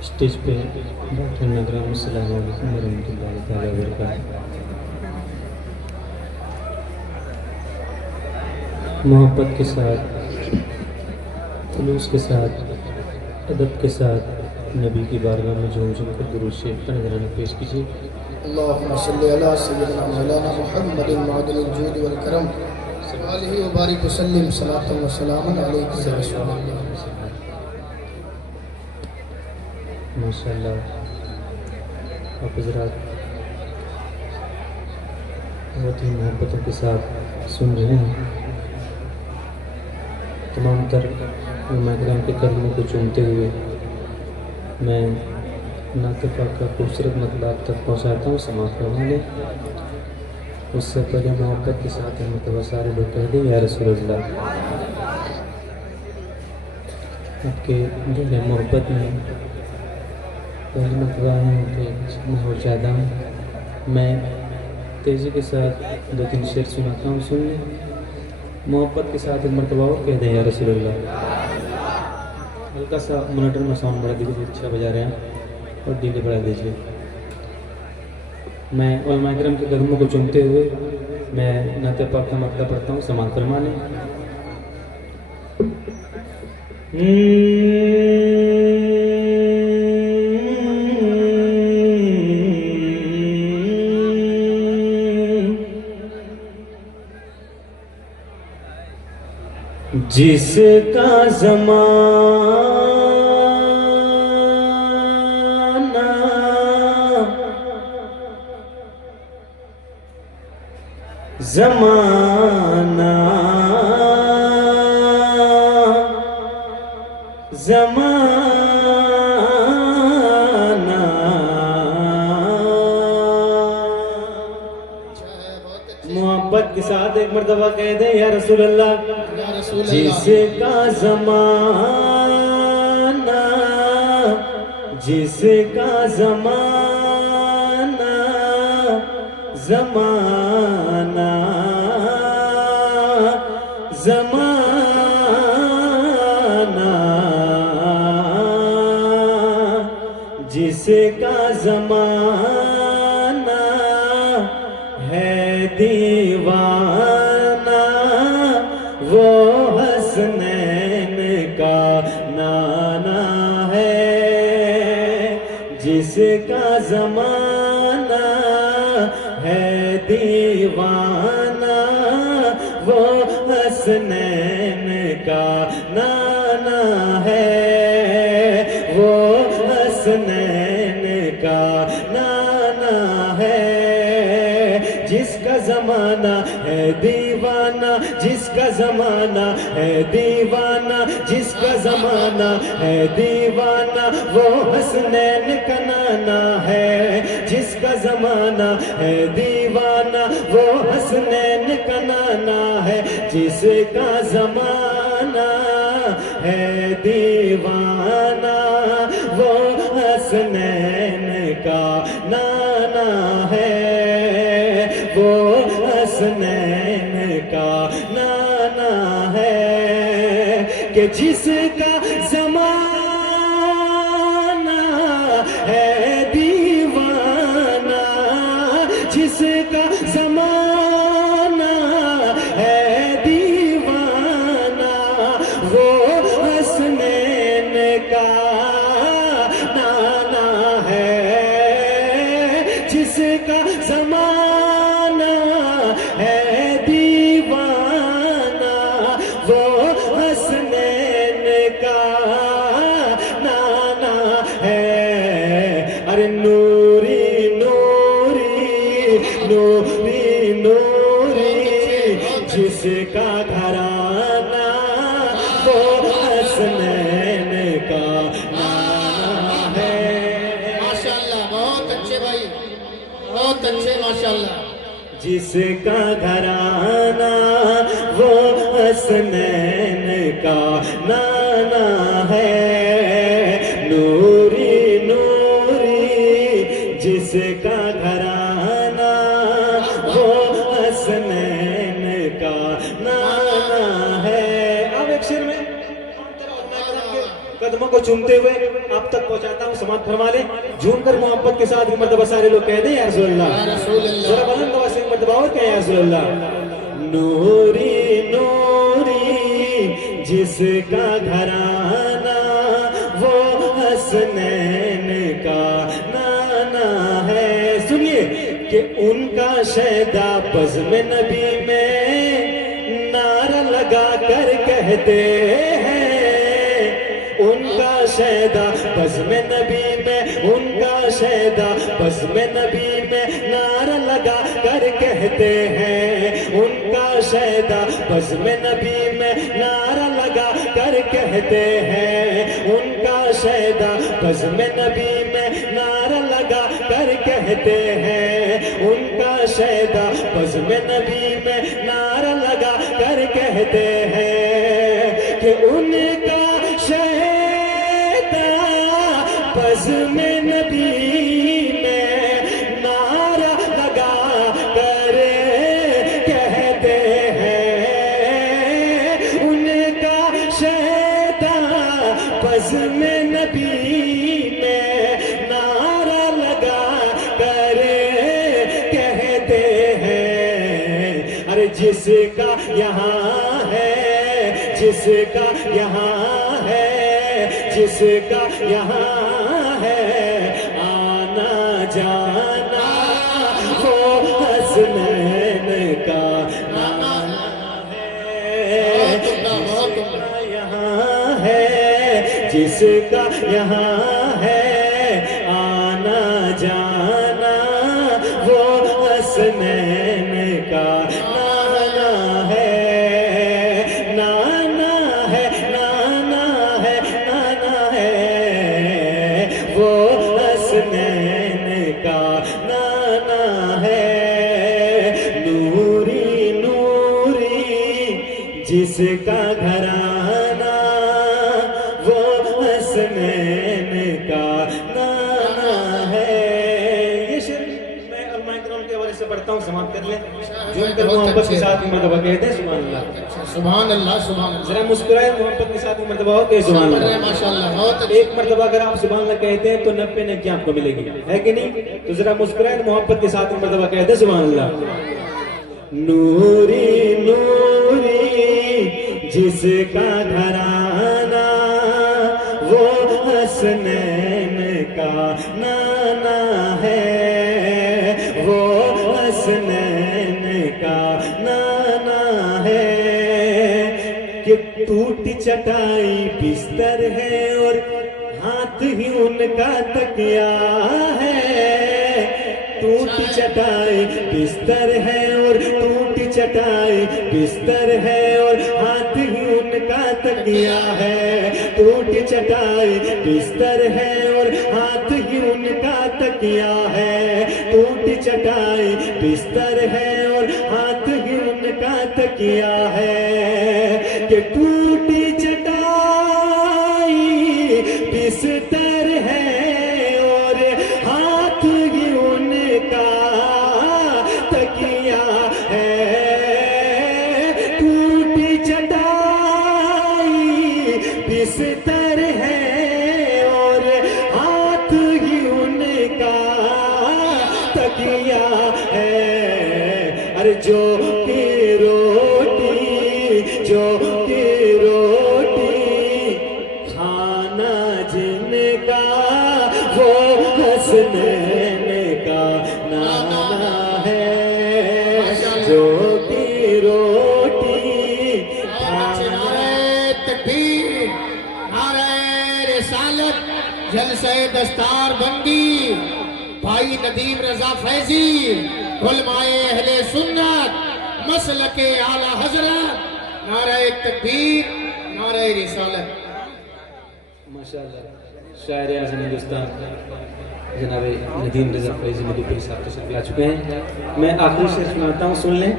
Stage پہ doctor نگرام السلام علیکم ورحمۃ اللہ تعالیٰ وبرکاتہ۔ محبت کے ساتھ، خلوص کے ساتھ، ادب کے ساتھ نبی کی بارگاہ میں جھوم جھوم کر درود شریف کا نذرانہ پیش کیجیے۔ اللہم صلی علی سیدنا مولانا محمد معدن الجود والکرم آلہ وبارک وسلم صلاۃ و سلام علیک یا رسول اللہ۔ ماشاءاللہ آپ حضرات بہت ہی محبتوں کے ساتھ سن رہے ہیں۔ تمام تر علماء کرام کے قدموں کو چومتے ہوئے میں نعت پاک کا خوبصورت مطلب آپ تک پہنچاتا ہوں، سماعت فرمائیں۔ اس سے پہلے محبت کے ساتھ مرتبہ سارے لوگ کہہ دیں یا رسول اللہ۔ آپ کے دل محبت میں پہلی مرتبہ ہے کہ میں ہو زیادہ ہوں۔ میں تیزی کے ساتھ دو تین شعر سناتا ہوں، سن لیں۔ محبت کے ساتھ ایک مرتبہ اور کہہ دیں یا رسول اللہ۔ ہلکا سا مانیٹر میں ساؤنڈ بڑھا دیجیے، اچھا بجا رہے ہیں، اور ڈیلے بڑھا دیجیے۔ میں علماء کرام کے قدموں کو چومتے ہوئے میں نعت پاک کا مطلب پڑھتا ہوں، سماعت فرمائیں۔ جس کا زمانہ زمانہ محبت کے ساتھ ایک مرتبہ کہہ دیں یا رسول اللہ۔ جس کا زمانہ، جس کا زمانہ زمانہ زمانہ جس کا زمانہ ہے دیوانہ، وہ حسنین کا نانا ہے۔ جس کا زمانہ ہے دیوانہ، وہ حسنین کا نانا ہے، وہ حسنین کا نانا ہے۔ جس کا زمانہ ہے دیوانہ، جس کا زمانہ ہے دیوانہ، جس کا زمانہ ہے دیوانہ، وہ حسنین کا نانا ہے۔ جس کا زمانہ ہے دیوانہ، وہ حسنین کا نانا ہے۔ جس کا زمانہ ہے دیوانہ، وہ حسنین کا نانا ہے، وہ حسنین کا نانا ہے۔ کہ جس کا زمانہ ہے دیوانہ، جس کا زمانہ ہے دیوانہ، وہ حسنین کا نانا ہے۔ جس کا زمانہ ہے دیوانہ، وہ حسنین کا نانا ہے۔ ارے نوری نوری نوری نوری، جس کا گھرانہ وہ حسنین کا نانا ہے۔ ماشاءاللہ، بہت اچھے بھائی، بہت اچھے، ماشاءاللہ۔ جس کا گھرانہ وہ حسنین کا نانا ہے۔ نوری نوری، جس کا گھرانہ وہ حسنین کا نانا ہے۔ اب ایک شعر میں قدموں کو چومتے ہوئے آپ تک پہنچاتا ہوں، سماعت فرما لیں، جھوم کر محبت کے ساتھ ایک مرتبہ سارے لوگ کہہ دیں یا رسول اللہ، یا رسول اللہ، ذرا بلند آواز سے ایک مرتبہ اور کہیں یا رسول اللہ۔ نوری نوری جس کا گھرانہ وہ حسنین کا نانا ہے، سنیے کہ ان کا شیدا بزم نبی میں نعرہ لگا کر کہتے ہیں، ان کا شیدا بزم نبی میں، ان کا شیدا بزم نبی میں نعرہ لگا کر کہتے ہیں، ان کا شیدا بزم نبی میں نعرہ لگا کر کہتے ہیں، ان کا شیدا بزم نبی میں نعرہ لگا کر کہتے ہیں، ان کا شیدا بزم نبی میں نعرہ لگا کر کہتے ہیں کہ ان کا شیدا بزم نبی میں نعرہ لگا کر کہتے ہیں، ان کا شیدا بزم نبی میں نعرہ لگا کر کہتے ہیں، ارے جس کا یہاں ہے، جس کا یہاں ہے، جس کا یہاں ہے آنا جانا، وہ حسنین کا نانا ہے، جس کا یہاں ہے، جس کا یہاں ہے آنا جانا، وہ حسنین کا نانا ہے، نانا ہے، نانا ہے، نانا ہے، وہ حسنین کا نانا ہے، نوری نوری جس کا گھرانہ وہ حسنین کا نانا ہے۔ یہ شعر میں علماء کرام کے حوالے سے پڑھتا ہوں، سماعت کر لیں، جھوم کر محبت کے ساتھ ایک مرتبہ کہتے ہیں سبحان اللہ، سبحان اللہ، سبحان اللہ، ذرا مسکرائے محبت کے ساتھ ایک مرتبہ اور کہیں سبحان اللہ۔ ماشاءاللہ، بہت اچھا۔ ایک مرتبہ اگر آپ سبحان اللہ کہتے ہیں تو 90 نیکی آپ کو ملے گی، ہے کہ نہیں؟ تو ذرا مسکرائے محبت کے ساتھ ایک مرتبہ کہتے ہیں سبحان اللہ۔ نوری نوری جس کا گھرانہ وہ حسنین کا نانا ہے، وہ حسنین کا نانا ہے، کہ ٹوٹی چٹائی بستر ہے اور ہاتھ ہی ان کا تکیا ہے، ٹوٹی چٹائی بستر ہے اور ٹوٹی چٹائی بستر ہے اور ہاتھ ہی ان کا تکیا ہے، ٹوٹی چٹائی بستر ہے اور ہاتھ ہی ان کا تکیا ہے، ٹوٹی چٹائی بستر ہے اور ہاتھ ہی ان کا تکیا ہے، کہ ٹوٹی چٹائی بستر ہے اور ہاتھ ہی ان کا تکیا ہے، ٹوٹی چٹائی بستر ہے اور ہاتھ ہی ان کا تکیا ہے، ارے جو کی روٹی، جو کی روٹی کھانا جن کا وہ حسنین کا نانا ہے، جو کی روٹی نعرہ تکبیر، نعرہ رسالت، جلسہ دستار بندی، بھائی ندیم رضا فیضی، علماء اہل سنت، مسلک اعلی حضرت، نعرہ تکبیر، نعرہ رسالت۔ ماشاءاللہ، شاعر اعظم ہندوستان جناب ندیم رضا فیضی مدوپوری صاحب تشریف لا چکے ہیں۔ میں آخری شعر سناتا ہوں، سن لیں،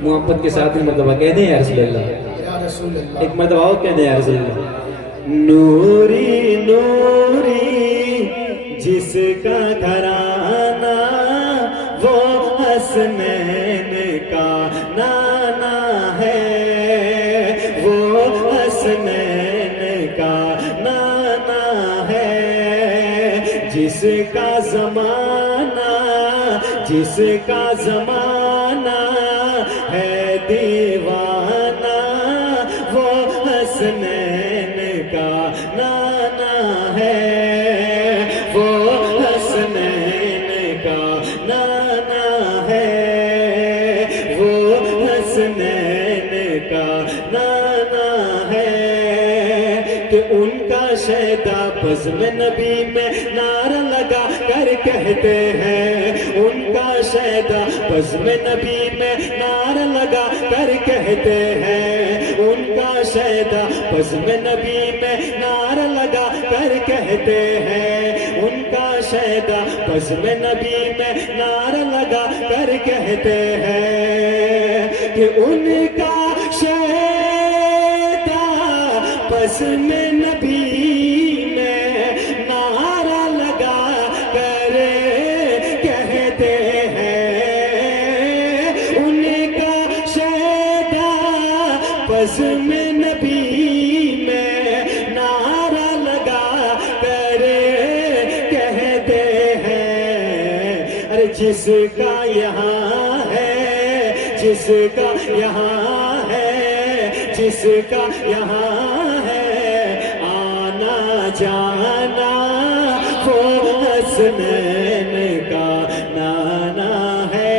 محبت کے ساتھ ایک مرتبہ کہہ دیں یا رسول اللہ، یا رسول اللہ، ایک مرتبہ اور کہہ دیں یا رسول اللہ۔ نوری نوری جس کا گھرانہ وہ حسنین کا نانا ہے، وہ حسنین کا نانا جس کا زمانہ ہے دیوانہ، وہ حسنین کا نانا ہے، وہ حسنین کا نانا ہے، وہ حسنین کا نانا ہے، کہ ان کا شیدا بزم نبی میں نعرہ لگا کر کہتے ہیں، ان کا شیدا بزم نبی میں نعرہ لگا کر کہتے ہیں، ان کا شیدا بزم نبی میں نعرہ لگا کر کہتے ہیں، ان کا شیدا بزم نبی میں نعرہ لگا کر کہتے ہیں، کہ ان کا شیدا بزم نبی میں نعرہ لگا کر کہتے ہیں، ان کا شیدا بزم نبی میں نعرہ لگا کر کہتے ہیں، ارے جس کا یہاں ہے، جس کا یہاں ہے، جس کا یہاں ہے آنا جانا، وہ حسنین کا نانا ہے،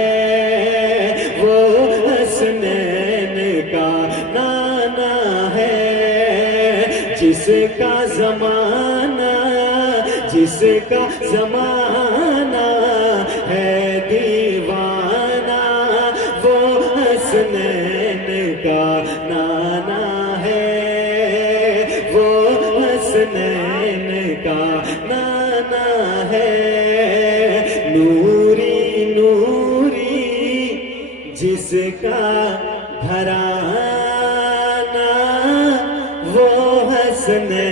وہ حسنین کا نانا ہے، جس کا زمانہ ہے دیوانہ، وہ حسنین کا نانا ہے، وہ حسنین کا نانا ہے، نوری نوری جس کا گھرانہ، وہ حسنین